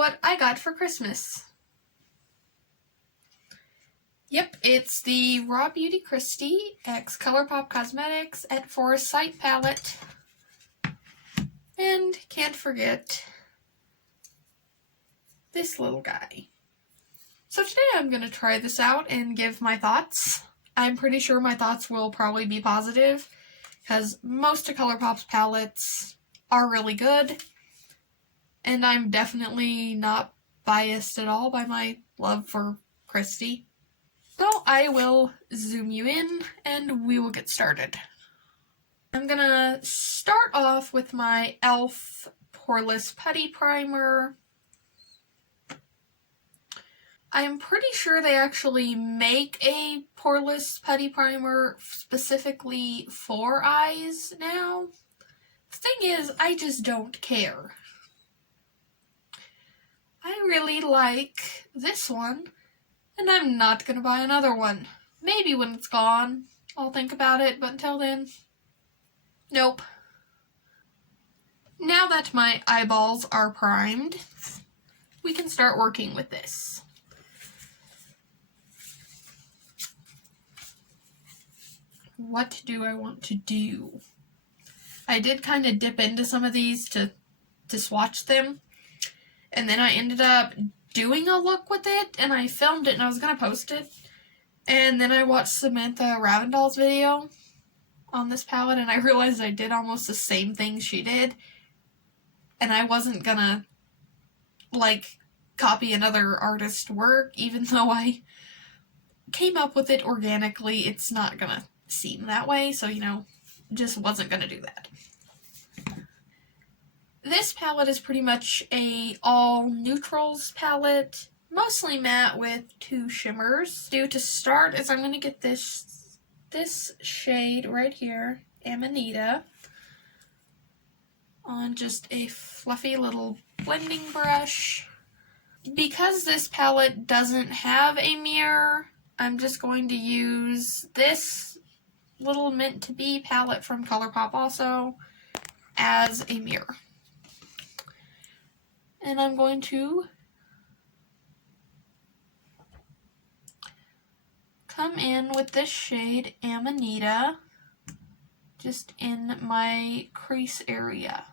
what I got for Christmas. Yep, it's the Raw Beauty Kristi x ColourPop Cosmetics at Foresight palette. And can't forget this little guy. So today I'm going to try this out and give my thoughts. I'm pretty sure my thoughts will probably be positive, because most of ColourPop's palettes are really good, and I'm definitely not biased at all by my love for Kristi. So I will zoom you in, and we will get started. I'm gonna start off with my e.l.f. Poreless Putty Primer. I'm pretty sure they actually make a poreless putty primer specifically for eyes now. The thing is, I just don't care. I really like this one, and I'm not gonna buy another one. Maybe when it's gone, I'll think about it, but until then, nope. Now that my eyeballs are primed, we can start working with this. What do I want to do? I did kind of dip into some of these to swatch them, and then I ended up doing a look with it, and I filmed it and I was going to post it, and then I watched Samantha Ravendall's video on this palette, and I realized I did almost the same thing she did, and I wasn't gonna like copy another artist's work. Even though I came up with it organically, it's not gonna seem that way, so just wasn't gonna do that. This palette is pretty much a all neutrals palette, mostly matte with 2 shimmers. To start is I'm gonna get this shade right here, Amanita, on just a fluffy little blending brush. Because this palette doesn't have a mirror, I'm just going to use this little Meant to Be palette from ColourPop also as a mirror. And I'm going to come in with this shade, Amanita, just in my crease area.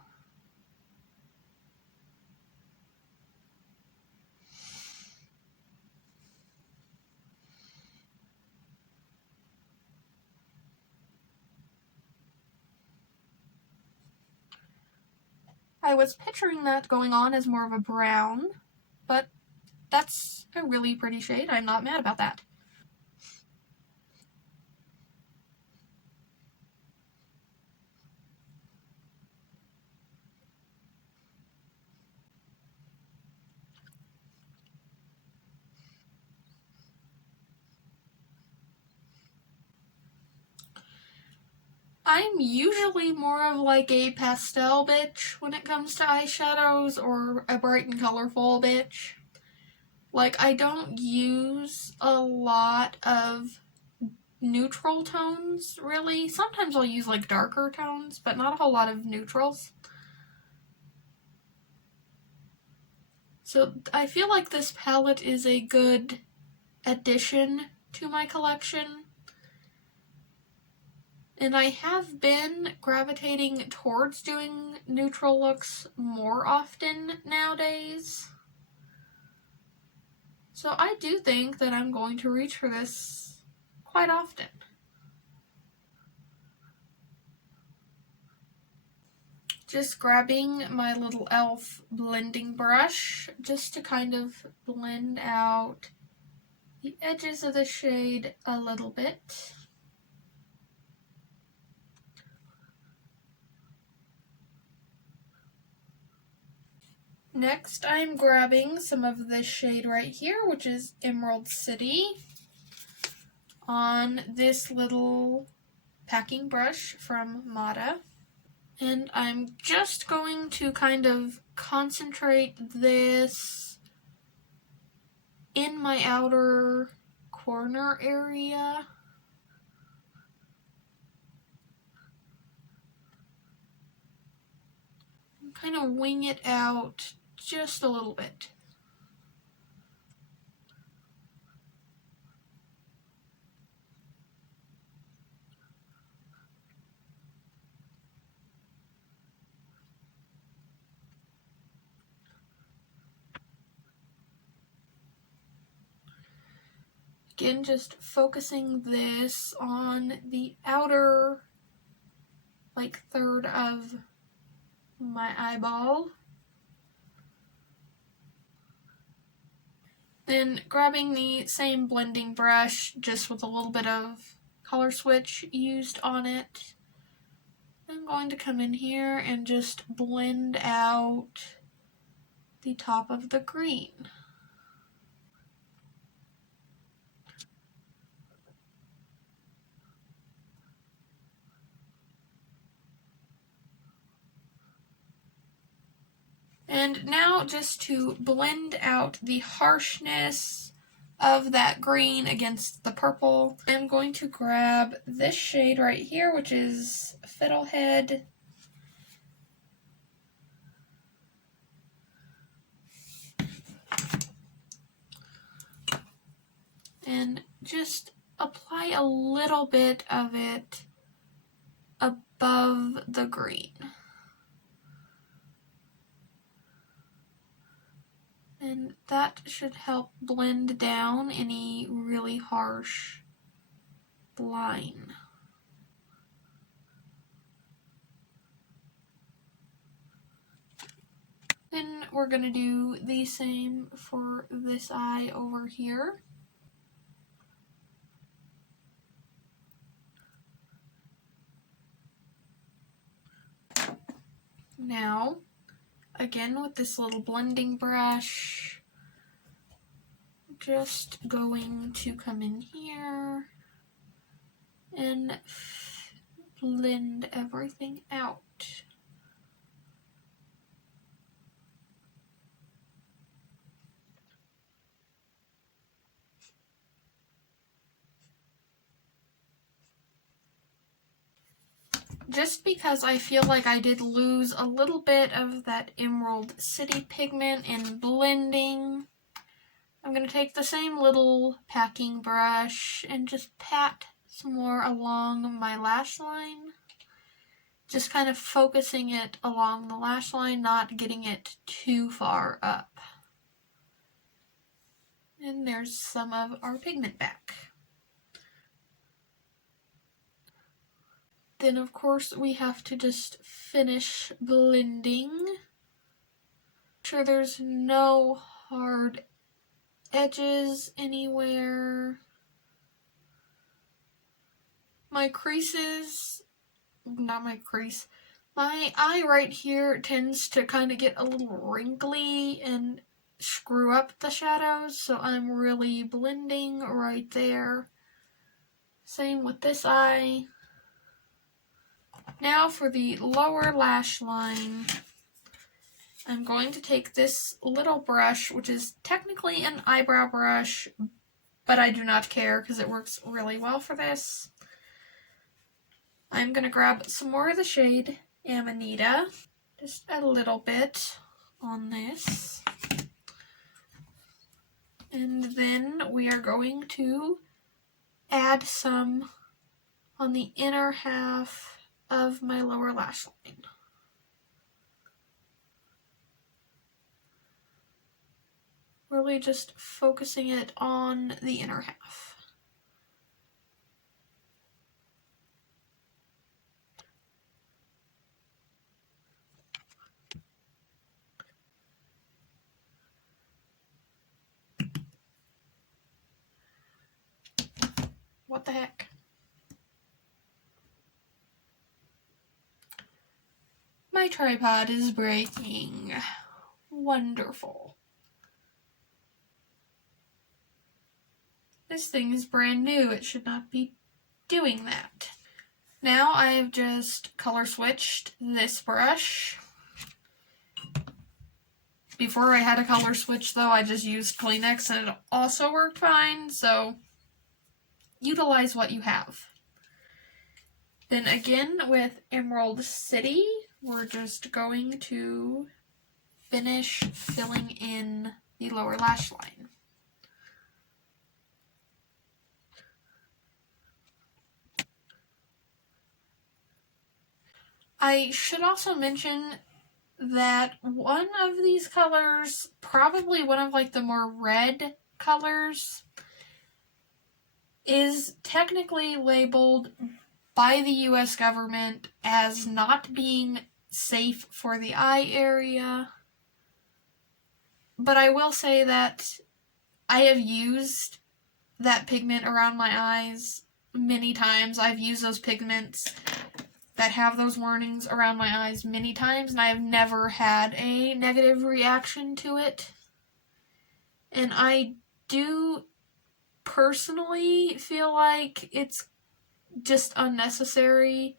I was picturing that going on as more of a brown, but that's a really pretty shade. I'm not mad about that. I'm usually more of like a pastel bitch when it comes to eyeshadows, or a bright and colorful bitch. Like, I don't use a lot of neutral tones, really. Sometimes I'll use like darker tones, but not a whole lot of neutrals. So I feel like this palette is a good addition to my collection. And I have been gravitating towards doing neutral looks more often nowadays. So I do think that I'm going to reach for this quite often. Just grabbing my little e.l.f. blending brush just to kind of blend out the edges of the shade a little bit. Next, I'm grabbing some of this shade right here, which is Emerald City, on this little packing brush from Mata. And I'm just going to kind of concentrate this in my outer corner area. And kind of wing it out just a little bit. Again, just focusing this on the outer, like, third of my eyeball. Then grabbing the same blending brush, just with a little bit of color switch used on it, I'm going to come in here and just blend out the top of the green. And now, just to blend out the harshness of that green against the purple, I'm going to grab this shade right here, which is Fiddlehead. And just apply a little bit of it above the green. And that should help blend down any really harsh line. Then we're going to do the same for this eye over here. Now, again with this little blending brush, just going to come in here and blend everything out. Just because I feel like I did lose a little bit of that Emerald City pigment in blending, I'm going to take the same little packing brush and just pat some more along my lash line. Just kind of focusing it along the lash line, not getting it too far up. And there's some of our pigment back. Then, of course, we have to just finish blending. Make sure there's no hard edges anywhere. My creases, not my crease, my eye right here tends to kind of get a little wrinkly and screw up the shadows, so I'm really blending right there. Same with this eye. Now for the lower lash line, I'm going to take this little brush, which is technically an eyebrow brush, but I do not care because it works really well for this. I'm going to grab some more of the shade Amanita, just a little bit on this. And then we are going to add some on the inner half of my lower lash line. Really just focusing it on the inner half. What the heck? My tripod is breaking. Wonderful. This thing is brand new. It should not be doing that. Now I've just color switched this brush. Before I had a color switch though, I just used Kleenex and it also worked fine, so utilize what you have. Then again with Emerald City, we're just going to finish filling in the lower lash line. I should also mention that one of these colors, probably one of like the more red colors, is technically labeled by the US government as not being safe for the eye area. But I will say that I have used that pigment around my eyes many times. I've used those pigments that have those warnings around my eyes many times, and I have never had a negative reaction to it. And I do personally feel like it's just unnecessary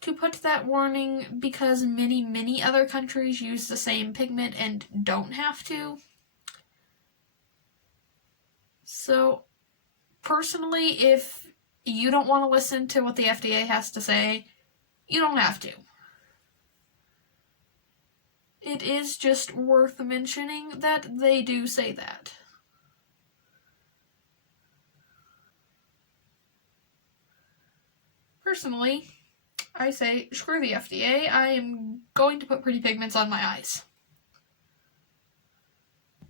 to put that warning because many other countries use the same pigment and don't have to. So personally, if you don't want to listen to what the FDA has to say, you don't have to. It is just worth mentioning that they do say that. Personally, I say, screw the FDA, I am going to put pretty pigments on my eyes.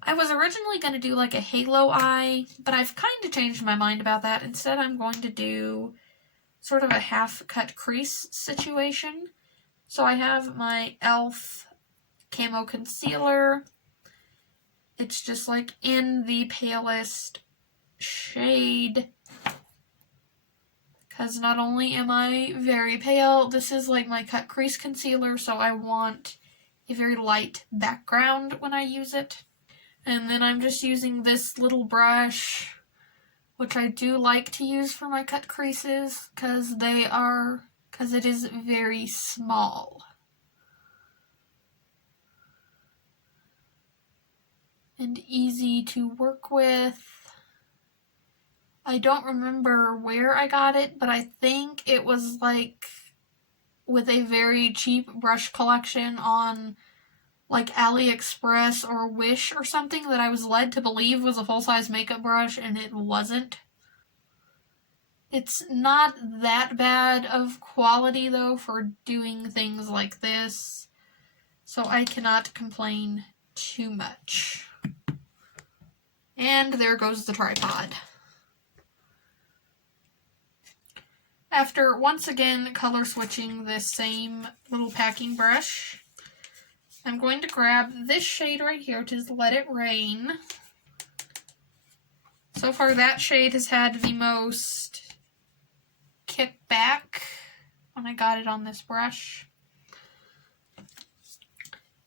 I was originally going to do like a halo eye, but I've kind of changed my mind about that. Instead, I'm going to do sort of a half-cut crease situation. So I have my e.l.f. Camo Concealer. It's just like in the palest shade. Because not only am I very pale, this is like my cut crease concealer, so I want a very light background when I use it. And then I'm just using this little brush, which I do like to use for my cut creases, because it is very small. And easy to work with. I don't remember where I got it, but I think it was like with a very cheap brush collection on like AliExpress or Wish or something that I was led to believe was a full-size makeup brush, and it wasn't. It's not that bad of quality though for doing things like this, so I cannot complain too much. And there goes the tripod. After once again color switching this same little packing brush, I'm going to grab this shade right here, which is Let It Rain. So far that shade has had the most kickback when I got it on this brush.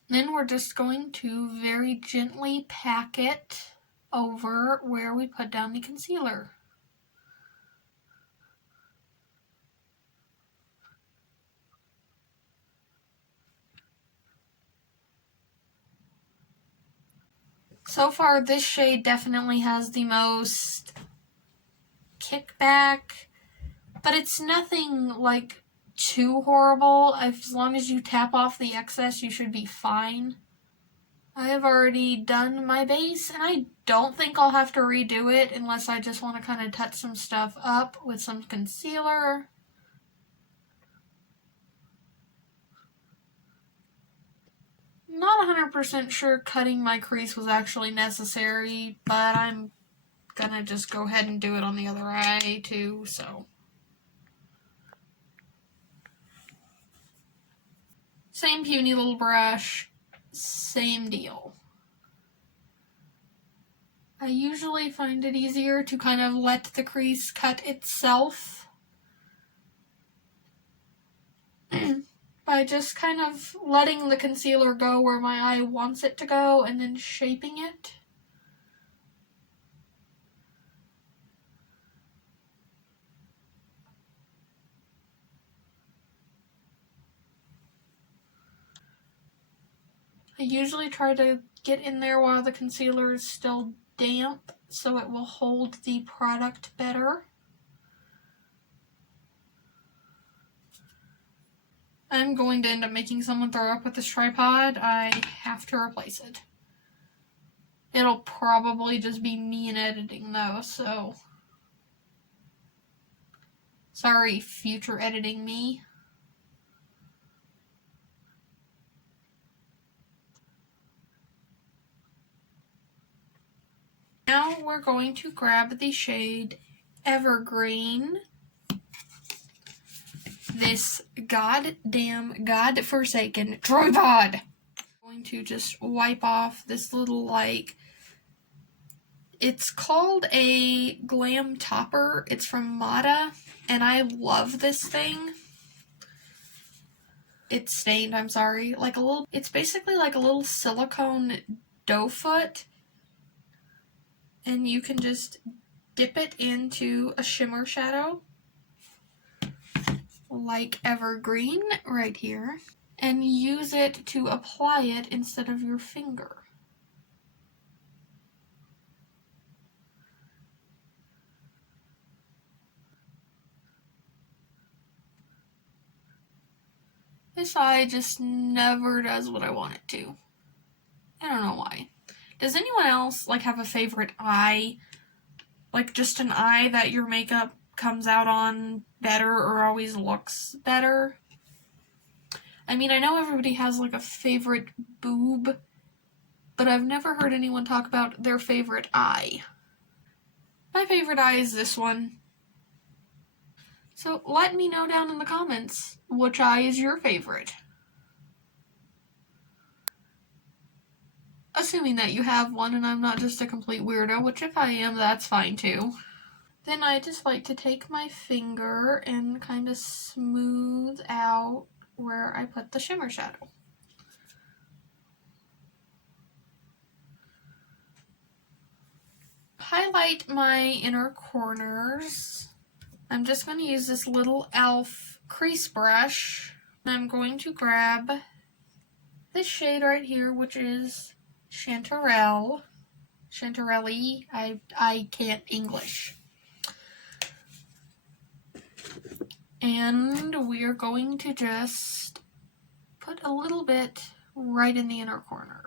Then we're just going to very gently pack it over where we put down the concealer. So far, this shade definitely has the most kickback, but it's nothing like too horrible. As long as you tap off the excess, you should be fine. I have already done my base, and I don't think I'll have to redo it unless I just want to kind of touch some stuff up with some concealer. Not 100% sure cutting my crease was actually necessary, but I'm gonna just go ahead and do it on the other eye too, so. Same puny little brush, same deal. I usually find it easier to kind of let the crease cut itself by just kind of letting the concealer go where my eye wants it to go and then shaping it. I usually try to get in there while the concealer is still damp so it will hold the product better. I'm going to end up making someone throw up with this tripod. I have to replace it. It'll probably just be me in editing though, so sorry, future editing me. Now we're going to grab the shade evergreen, this goddamn godforsaken tripod. I'm going to just wipe off this little, like, it's called a glam topper. It's from Mata, and I love this thing. It's stained, I'm sorry. Like a little, it's basically like a little silicone doe foot, and you can just dip it into a shimmer shadow, like evergreen right here, and use it to apply it instead of your finger. This eye just never does what I want it to. I don't know why. Does anyone else, like, have a favorite eye? Like, just an eye that your makeup comes out on better or always looks better? I mean, I know everybody has, like, a favorite boob, but I've never heard anyone talk about their favorite eye. My favorite eye is this one. So let me know down in the comments which eye is your favorite. Assuming that you have one and I'm not just a complete weirdo, which if I am, that's fine too. Then I just like to take my finger and kind of smooth out where I put the shimmer shadow. Highlight my inner corners. I'm just going to use this little e.l.f. crease brush. I'm going to grab this shade right here, which is Chanterelle. Chanterelle. I can't English. And we are going to just put a little bit right in the inner corner.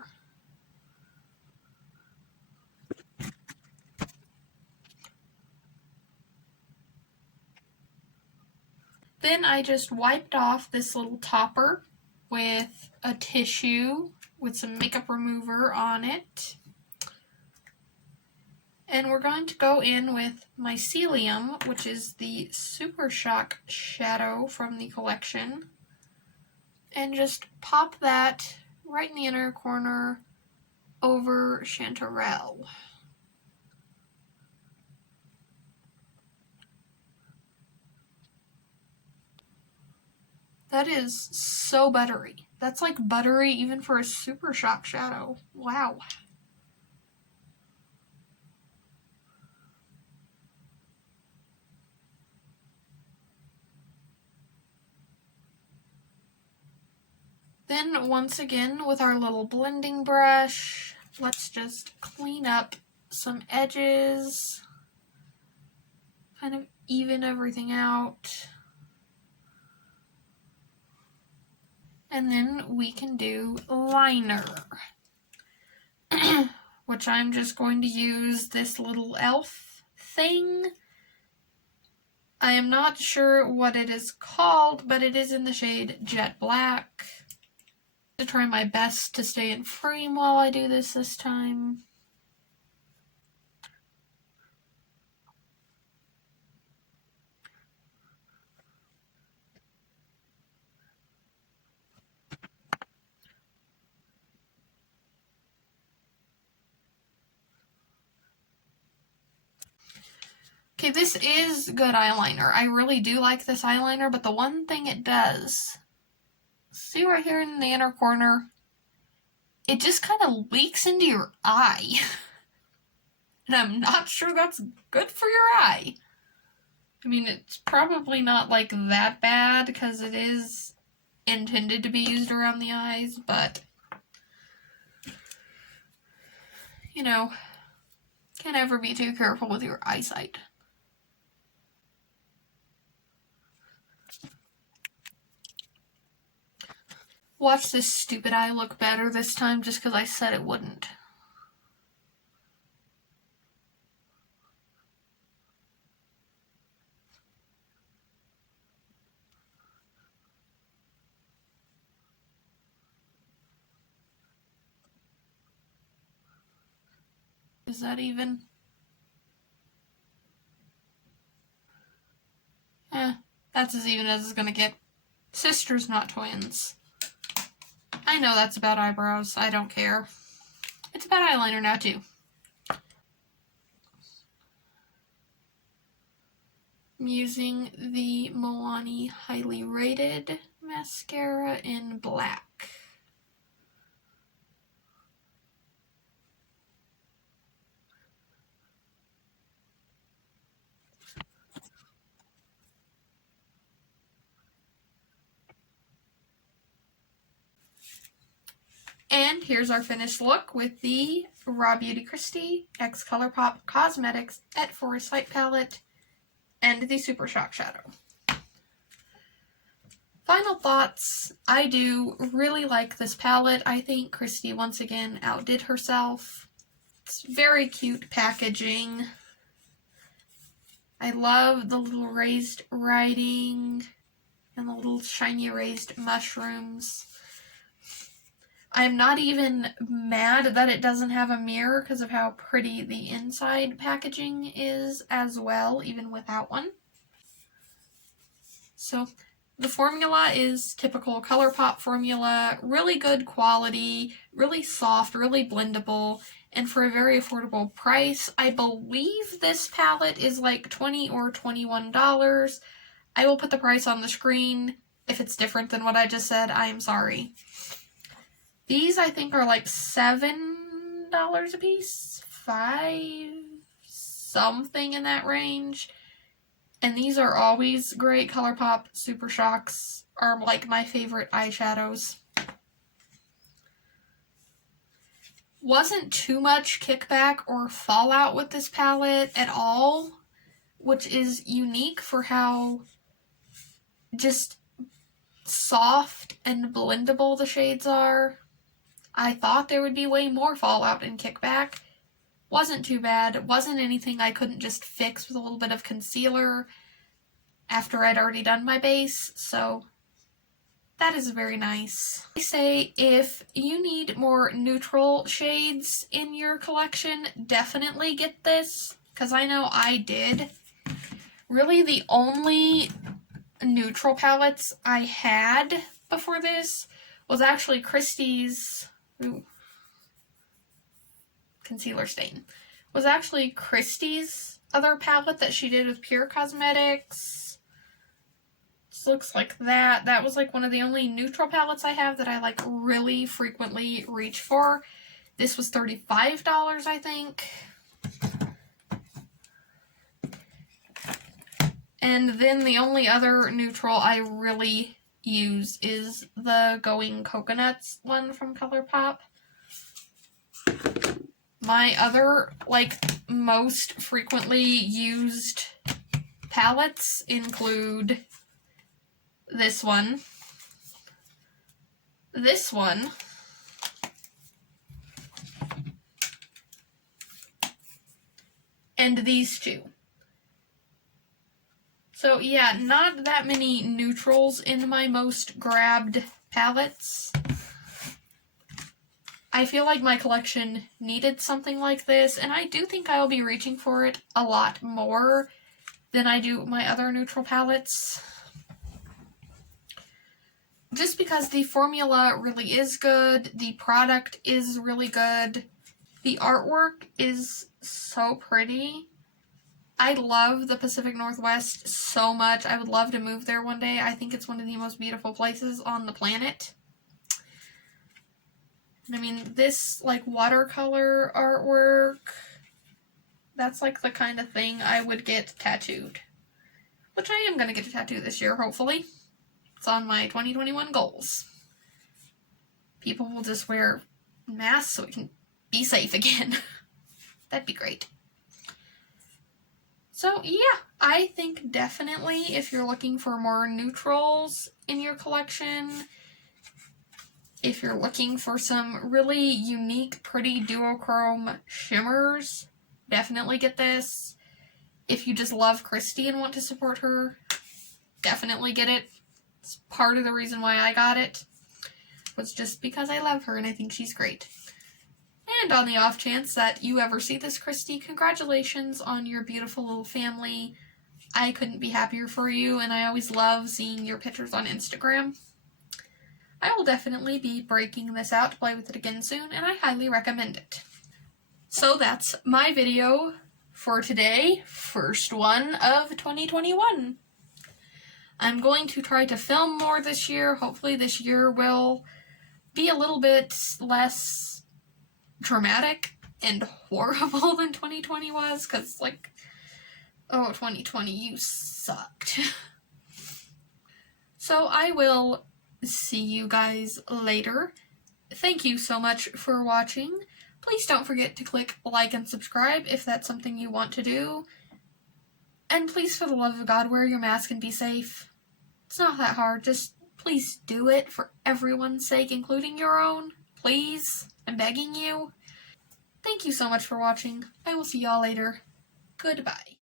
Then I just wiped off this little topper with a tissue with some makeup remover on it. And we're going to go in with Mycelium, which is the Super Shock shadow from the collection, and just pop that right in the inner corner over Chanterelle. That is so buttery. That's like buttery even for a Super Shock shadow. Wow. Then once again with our little blending brush, let's just clean up some edges, kind of even everything out. And then we can do liner, which I'm just going to use this little e.l.f. thing. I am not sure what it is called, but it is in the shade Jet Black. To try my best to stay in frame while I do this time. Okay, this is good eyeliner. I really do like this eyeliner, but the one thing it does, see right here in the inner corner, it just kind of leaks into your eye. And I'm not sure that's good for your eye. I mean, it's probably not like that bad because it is intended to be used around the eyes, but you know, can't ever be too careful with your eyesight. Watch this stupid eye look better this time just because I said it wouldn't. Is that even? That's as even as it's gonna get. Sisters, not twins. I know that's about eyebrows. I don't care. It's about eyeliner now, too. I'm using the Milani Highly Rated mascara in black. And here's our finished look with the Raw Beauty Kristi X ColourPop Cosmetics at Forest Light palette and the Super Shock Shadow. Final thoughts. I do really like this palette. I think Kristi once again outdid herself. It's very cute packaging. I love the little raised writing and the little shiny raised mushrooms. I'm not even mad that it doesn't have a mirror because of how pretty the inside packaging is as well, even without one. So the formula is typical ColourPop formula, really good quality, really soft, really blendable, and for a very affordable price. I believe this palette is like $20 or $21. I will put the price on the screen. If it's different than what I just said, I am sorry. These, I think, are like $7 a piece, $5, something in that range. And these are always great. ColourPop Super Shocks are like my favorite eyeshadows. Wasn't too much kickback or fallout with this palette at all, which is unique for how just soft and blendable the shades are. I thought there would be way more fallout and kickback. Wasn't too bad. Wasn't anything I couldn't just fix with a little bit of concealer after I'd already done my base, so that is very nice. I say if you need more neutral shades in your collection, definitely get this, because I know I did. Really, the only neutral palettes I had before this was actually Kristi's concealer stain. Was actually Kristi's other palette that she did with Pure Cosmetics. This looks like that. That was like one of the only neutral palettes I have that I like really frequently reach for. This was $35, I think. And then the only other neutral I really use is the Going Coconuts one from ColourPop. My other, like, most frequently used palettes include this one, and these two. So yeah, not that many neutrals in my most grabbed palettes. I feel like my collection needed something like this, and I do think I will be reaching for it a lot more than I do my other neutral palettes. Just because the formula really is good, the product is really good, the artwork is so pretty. I love the Pacific Northwest so much. I would love to move there one day. I think it's one of the most beautiful places on the planet. I mean, this, like, watercolor artwork, that's, like, the kind of thing I would get tattooed. Which I am going to get a tattoo this year, hopefully. It's on my 2021 goals. People will just wear masks so we can be safe again. That'd be great. So, yeah, I think definitely if you're looking for more neutrals in your collection, if you're looking for some really unique, pretty duochrome shimmers, definitely get this. If you just love Kristi and want to support her, definitely get it. It's part of the reason why I got it, was just because I love her and I think she's great. And on the off chance that you ever see this, Kristi, congratulations on your beautiful little family. I couldn't be happier for you, and I always love seeing your pictures on Instagram. I will definitely be breaking this out to play with it again soon, and I highly recommend it. So that's my video for today, first one of 2021. I'm going to try to film more this year. Hopefully this year will be a little bit less dramatic and horrible than 2020 was, because, like, oh, 2020, you sucked. So I will see you guys later. Thank you so much for watching. Please don't forget to click like and subscribe if that's something you want to do. And please, for the love of God, wear your mask and be safe. It's not that hard. Just please do it for everyone's sake, including your own. Please. I'm begging you. Thank you so much for watching. I will see y'all later. Goodbye.